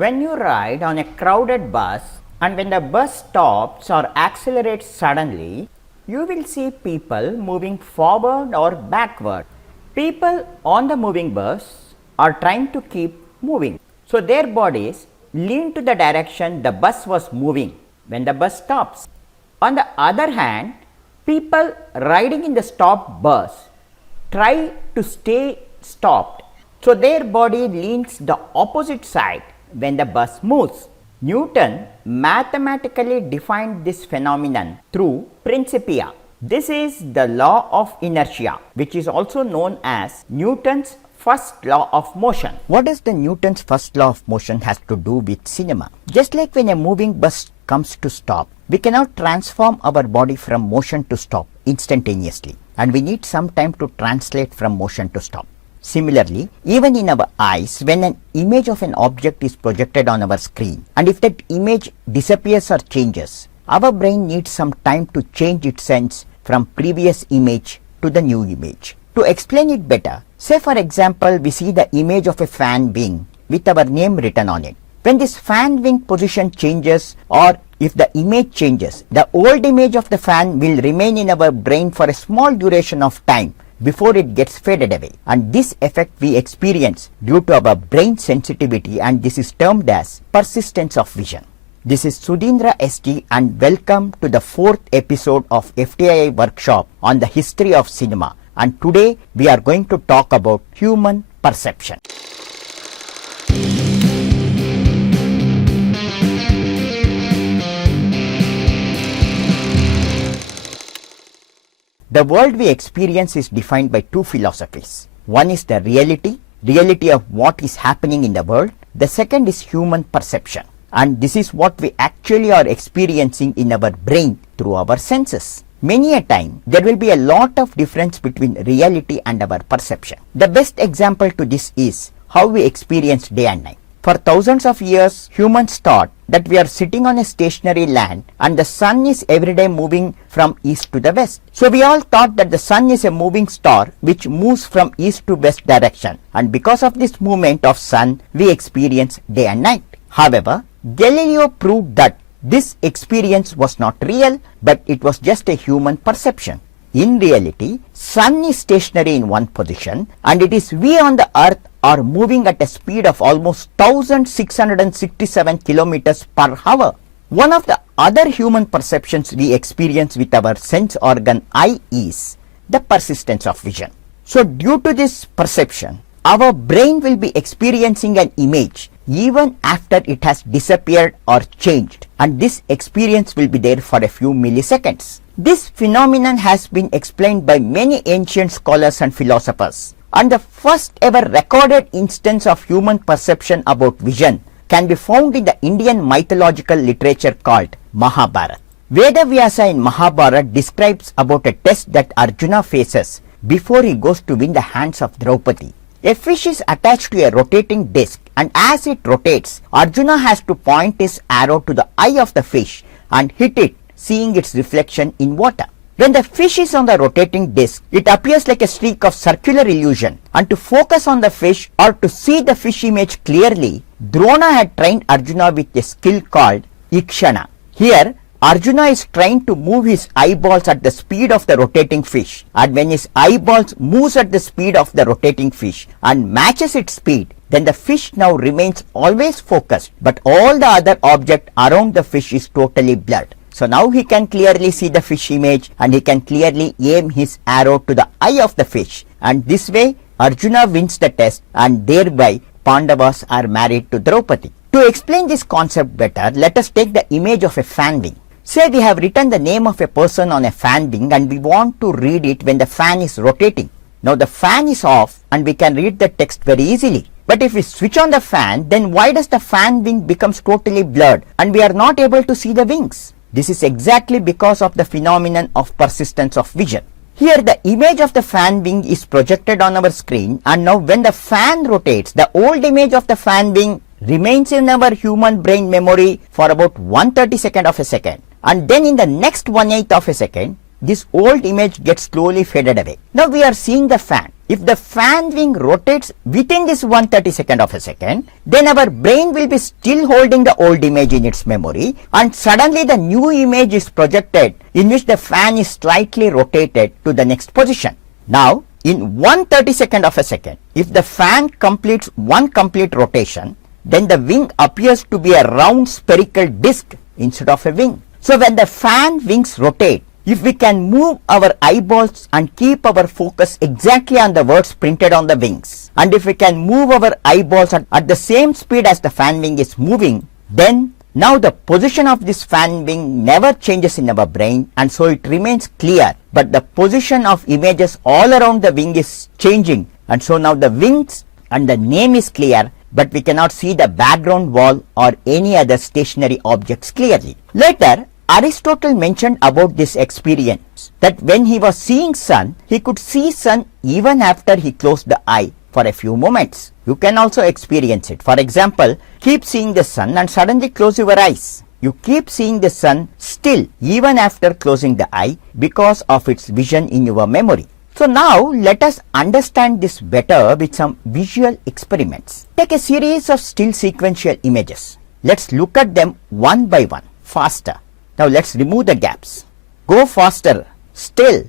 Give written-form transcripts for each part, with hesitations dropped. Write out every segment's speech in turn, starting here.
When you ride on a crowded bus and when the bus stops or accelerates suddenly, you will see people moving forward or backward. People on the moving bus are trying to keep moving. So their bodies lean to the direction the bus was moving when the bus stops. On the other hand, people riding in the stopped bus try to stay stopped. So their body leans the opposite side when the bus moves. Newton mathematically defined this phenomenon through Principia. This is the law of inertia, which is also known as Newton's first law of motion. What does the Newton's first law of motion has to do with cinema? Just like when a moving bus comes to stop, we cannot transform our body from motion to stop instantaneously, and we need some time to translate from motion to stop. Similarly, even in our eyes, when an image of an object is projected on our screen, and if that image disappears or changes, our brain needs some time to change its sense from previous image to the new image. To explain it better, say for example, we see the image of a fan wing with our name written on it. When this fan wing position changes, or if the image changes, the old image of the fan will remain in our brain for a small duration of time before it gets faded away, and this effect we experience due to our brain sensitivity, and this is termed as persistence of vision. This is Sudhindra SG, and welcome to the 4th episode of FTII workshop on the history of cinema, and today we are going to talk about human perception. The world we experience is defined by two philosophies. One is the reality of what is happening in the world. The second is human perception. And this is what we actually are experiencing in our brain through our senses. Many a time, there will be a lot of difference between reality and our perception. The best example to this is how we experience day and night. For thousands of years, humans thought that we are sitting on a stationary land and the sun is every day moving from east to the west. So we all thought that the sun is a moving star which moves from east to west direction, and because of this movement of sun, we experience day and night. However, Galileo proved that this experience was not real, but it was just a human perception. In reality, sun is stationary in one position, and it is we on the earth are moving at a speed of almost 1667 kilometers per hour. One of the other human perceptions we experience with our sense organ eye is the persistence of vision. So due to this perception, our brain will be experiencing an image even after it has disappeared or changed, and this experience will be there for a few milliseconds. This phenomenon has been explained by many ancient scholars and philosophers, and the first ever recorded instance of human perception about vision can be found in the Indian mythological literature called Mahabharat. Vedavyasa in Mahabharat describes about a test that Arjuna faces before he goes to win the hands of Draupadi. A fish is attached to a rotating disc, and as it rotates, Arjuna has to point his arrow to the eye of the fish and hit it, seeing its reflection in water. When the fish is on the rotating disc, it appears like a streak of circular illusion, and to focus on the fish or to see the fish image clearly, Drona had trained Arjuna with a skill called Ikshana. Here, Arjuna is trying to move his eyeballs at the speed of the rotating fish, and when his eyeballs moves at the speed of the rotating fish and matches its speed, then the fish now remains always focused, but all the other object around the fish is totally blurred. So now he can clearly see the fish image, and he can clearly aim his arrow to the eye of the fish, and this way Arjuna wins the test, and thereby Pandavas are married to Draupadi. To explain this concept better, let us take the image of a fan wing. Say we have written the name of a person on a fan wing, and we want to read it when the fan is rotating. Now the fan is off and we can read the text very easily. But if we switch on the fan, then why does the fan wing becomes totally blurred and we are not able to see the wings? This is exactly because of the phenomenon of persistence of vision. Here the image of the fan wing is projected on our screen, and now when the fan rotates, the old image of the fan wing remains in our human brain memory for about 1/32 of a second, and then in the next 1/8 of a second, this old image gets slowly faded away. Now we are seeing the fan. if the fan wing rotates within this 1/32 of a second, then our brain will be still holding the old image in its memory, and suddenly the new image is projected in which the fan is slightly rotated to the next position. Now, in 1/32 of a second, if the fan completes one complete rotation, then the wing appears to be a round spherical disc instead of a wing. So when the fan wings rotate, if we can move our eyeballs and keep our focus exactly on the words printed on the wings, and if we can move our eyeballs at the same speed as the fan wing is moving, then now the position of this fan wing never changes in our brain, and so it remains clear, but the position of images all around the wing is changing, and so now the wings and the name is clear, but we cannot see the background wall or any other stationary objects clearly. Later, Aristotle mentioned about this experience, that when he was seeing sun, he could see sun even after he closed the eye for a few moments. You can also experience it. For example, keep seeing the sun and suddenly close your eyes. You keep seeing the sun still even after closing the eye because of its vision in your memory. So now let us understand this better with some visual experiments. Take a series of still sequential images. Let's look at them one by one, faster. Now let's remove the gaps. Go faster. Still.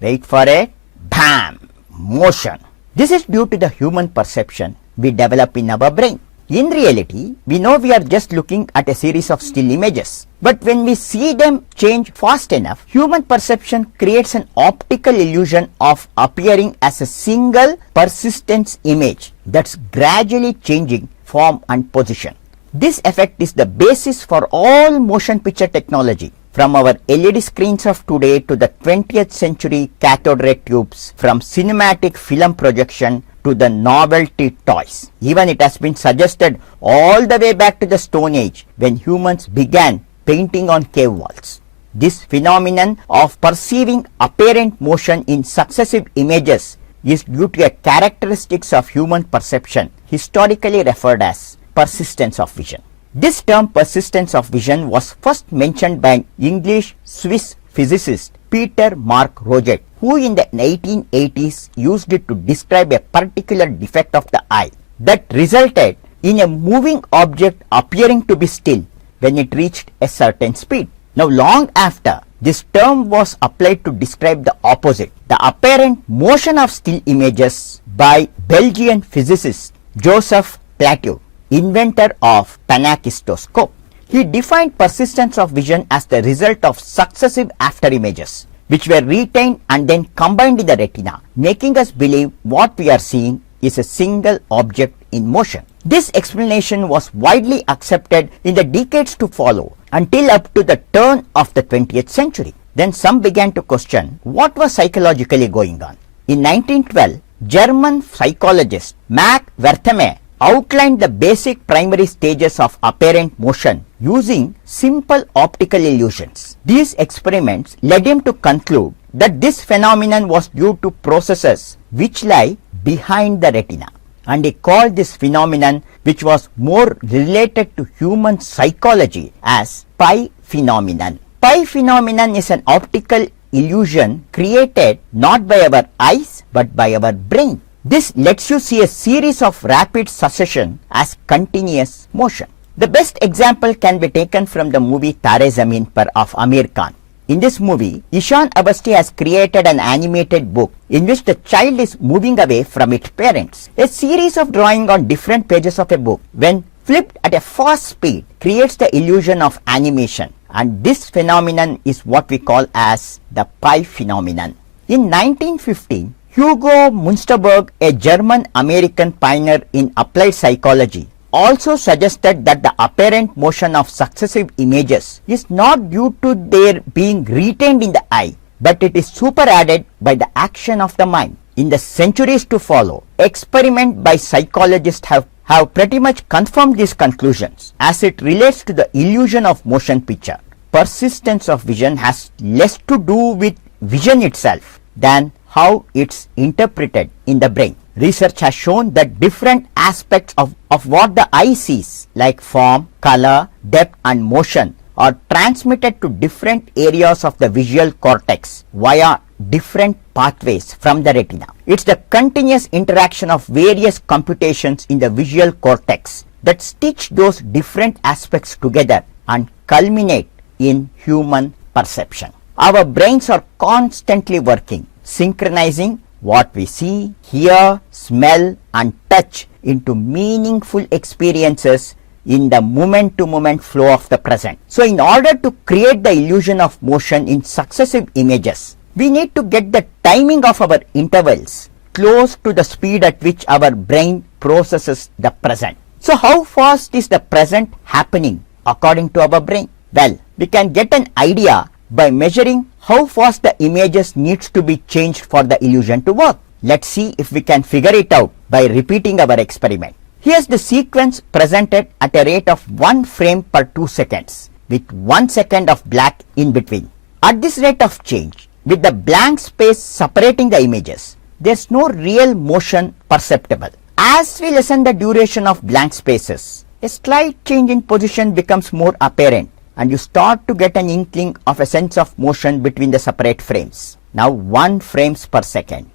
Wait for it. Bam! Motion. This is due to the human perception we develop in our brain. In reality, we know we are just looking at a series of still images. But when we see them change fast enough, human perception creates an optical illusion of appearing as a single persistent image that's gradually changing form and position. This effect is the basis for all motion picture technology, from our LED screens of today to the 20th century cathode ray tubes, from cinematic film projection to the novelty toys. Even it has been suggested all the way back to the Stone Age when humans began painting on cave walls. This phenomenon of perceiving apparent motion in successive images is due to a characteristics of human perception historically referred as persistence of vision. This term persistence of vision was first mentioned by an English-Swiss physicist Peter Mark Roget, who in the 1880s used it to describe a particular defect of the eye that resulted in a moving object appearing to be still when it reached a certain speed. Now long after, this term was applied to describe the opposite, the apparent motion of still images, by Belgian physicist Joseph Plateau, inventor of Penakistoscope. He defined persistence of vision as the result of successive after images which were retained and then combined in the retina, making us believe what we are seeing is a single object in motion. This explanation was widely accepted in the decades to follow until up to the turn of the 20th century. Then some began to question what was psychologically going on. In 1912, German psychologist Max Wertheimer outlined the basic primary stages of apparent motion using simple optical illusions. These experiments led him to conclude that this phenomenon was due to processes which lie behind the retina, and he called this phenomenon, which was more related to human psychology, as Phi Phenomenon. Phi Phenomenon is an optical illusion created not by our eyes but by our brain. This lets you see a series of rapid succession as continuous motion. The best example can be taken from the movie Tare Zameen Par of Amir Khan. In this movie, Ishan Avasti has created an animated book in which the child is moving away from its parents. A series of drawings on different pages of a book, when flipped at a fast speed, creates the illusion of animation, and this phenomenon is what we call as the Phi Phenomenon. In 1915, Hugo Munsterberg, a German-American pioneer in applied psychology, also suggested that the apparent motion of successive images is not due to their being retained in the eye, but it is superadded by the action of the mind. In the centuries to follow, experiments by psychologists have pretty much confirmed these conclusions as it relates to the illusion of motion picture. Persistence of vision has less to do with vision itself than how it's interpreted in the brain. Research has shown that different aspects of what the eye sees, like form, color, depth and motion, are transmitted to different areas of the visual cortex via different pathways from the retina. It's the continuous interaction of various computations in the visual cortex that stitch those different aspects together and culminate in human perception. Our brains are constantly working, synchronizing what we see, hear, smell and touch into meaningful experiences in the moment-to-moment flow of the present. So in order to create the illusion of motion in successive images, we need to get the timing of our intervals close to the speed at which our brain processes the present. So how fast is the present happening according to our brain? Well, we can get an idea by measuring how fast the images needs to be changed for the illusion to work. Let's see if we can figure it out by repeating our experiment. Here's the sequence presented at a rate of 1 frame per 2 seconds with 1 second of black in between. At this rate of change, with the blank space separating the images, there's no real motion perceptible. As we lessen the duration of blank spaces, a slight change in position becomes more apparent and you start to get an inkling of a sense of motion between the separate frames. Now 1 frames per second,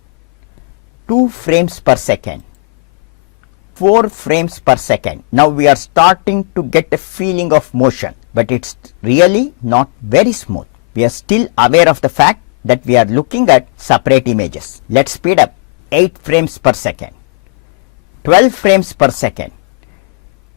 2 frames per second, 4 frames per second. Now we are starting to get a feeling of motion, but it's really not very smooth. We are still aware of the fact that we are looking at separate images. Let's speed up. 8 frames per second, 12 frames per second.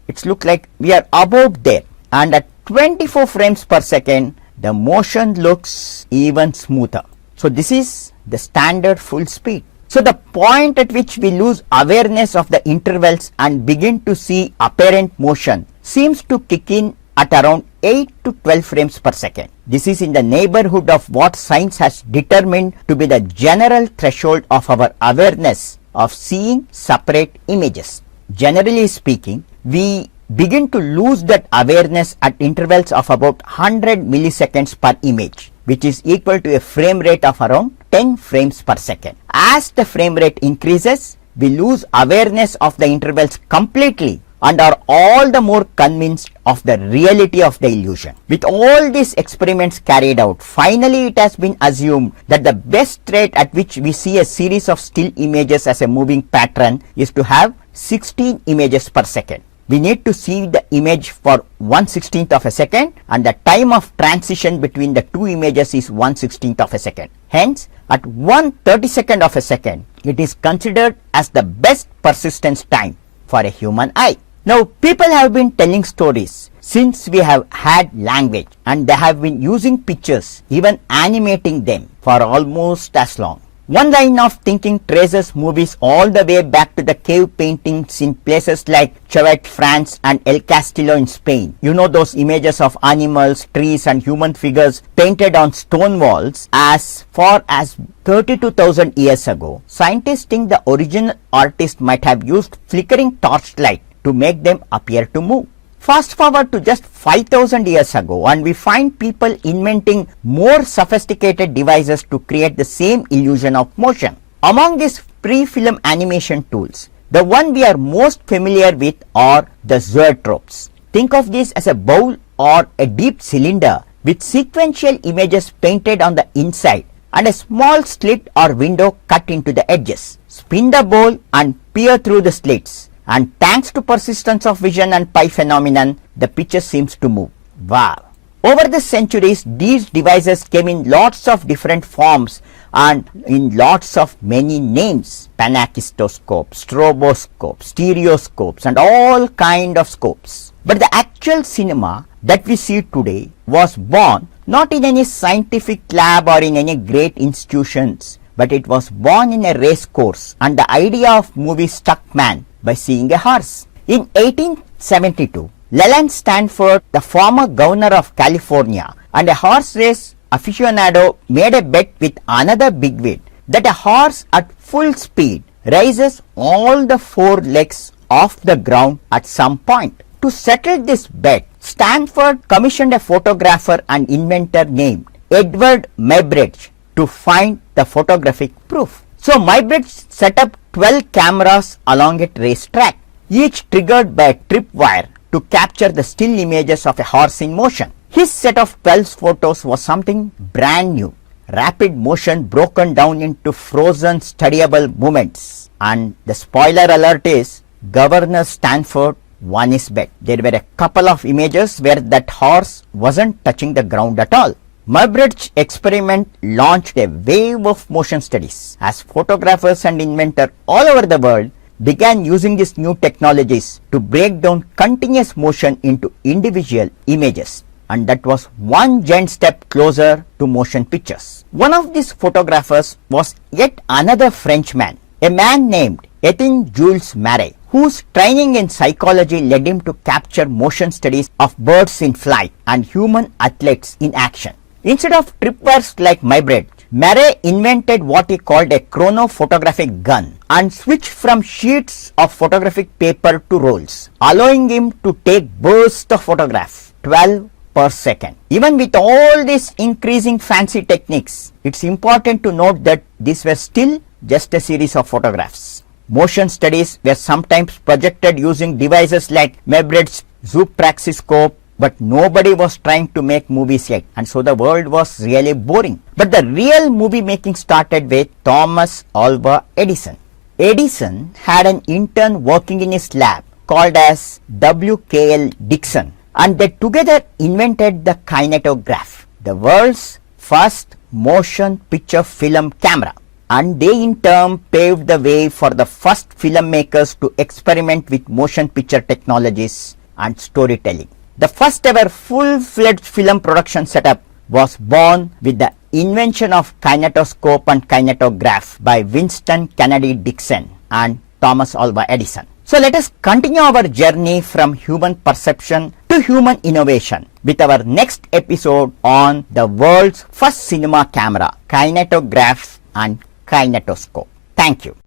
It's look like we are about there, and at 24 frames per second the motion looks even smoother. So this is the standard full speed. So the point at which we lose awareness of the intervals and begin to see apparent motion seems to kick in at around 8 to 12 frames per second. This is in the neighborhood of what science has determined to be the general threshold of our awareness of seeing separate images. Generally speaking, we begin to lose that awareness at intervals of about 100 milliseconds per image, which is equal to a frame rate of around 10 frames per second. As the frame rate increases, we lose awareness of the intervals completely and are all the more convinced of the reality of the illusion. With all these experiments carried out, finally it has been assumed that the best rate at which we see a series of still images as a moving pattern is to have 16 images per second. We need to see the image for 1/16th of a second and the time of transition between the two images is 1/16th of a second. Hence, at 1/32nd of a second, it is considered as the best persistence time for a human eye. Now, people have been telling stories since we have had language, and they have been using pictures, even animating them for almost as long. One line of thinking traces movies all the way back to the cave paintings in places like Chauvet, France and El Castillo in Spain. You know those images of animals, trees and human figures painted on stone walls as far as 32,000 years ago. Scientists think the original artist might have used flickering torchlight to make them appear to move. Fast forward to just 5,000 years ago and we find people inventing more sophisticated devices to create the same illusion of motion. Among these pre-film animation tools, the one we are most familiar with are the zoetropes. Think of this as a bowl or a deep cylinder with sequential images painted on the inside and a small slit or window cut into the edges. Spin the bowl and peer through the slits. And thanks to persistence of vision and Phi phenomenon, the picture seems to move. Wow! Over the centuries, these devices came in lots of different forms and in lots of many names. Penakistoscope, stroboscope, stereoscopes and all kind of scopes. But the actual cinema that we see today was born not in any scientific lab or in any great institutions, but it was born in a race course, and the idea of movie struck man by seeing a horse. In 1872, Leland Stanford, the former governor of California and a horse race aficionado, made a bet with another bigwig that a horse at full speed raises all the 4 legs off the ground at some point. To settle this bet, Stanford commissioned a photographer and inventor named Eadweard Muybridge to find the photographic proof. So Muybridge set up 12 cameras along a racetrack, each triggered by a tripwire to capture the still images of a horse in motion. His set of 12 photos was something brand new, rapid motion broken down into frozen studyable movements. And the spoiler alert is, Governor Stanford won his bet. There were a couple of images where that horse wasn't touching the ground at all. Muybridge experiment launched a wave of motion studies as photographers and inventors all over the world began using these new technologies to break down continuous motion into individual images. And that was one giant step closer to motion pictures. One of these photographers was yet another Frenchman, a man named Ettene Jules Marey, whose training in psychology led him to capture motion studies of birds in flight and human athletes in action. Instead of tripwires like Muybridge, Marey invented what he called a chronophotographic gun and switched from sheets of photographic paper to rolls, allowing him to take bursts of photographs, 12 per second. Even with all these increasing fancy techniques, it's important to note that these were still just a series of photographs. Motion studies were sometimes projected using devices like Muybridge's Zooppraxiscope, but nobody was trying to make movies yet, and so the world was really boring. But the real movie making started with Thomas Alva Edison. Edison had an intern working in his lab called as W.K.L. Dixon, and they together invented the kinetograph, the world's first motion picture film camera. And they in turn paved the way for the first filmmakers to experiment with motion picture technologies and storytelling. The first ever full-fledged film production setup was born with the invention of kinetoscope and kinetograph by Winston Kennedy Dixon and Thomas Alva Edison. So let us continue our journey from human perception to human innovation with our next episode on the world's first cinema camera, kinetograph and kinetoscope. Thank you.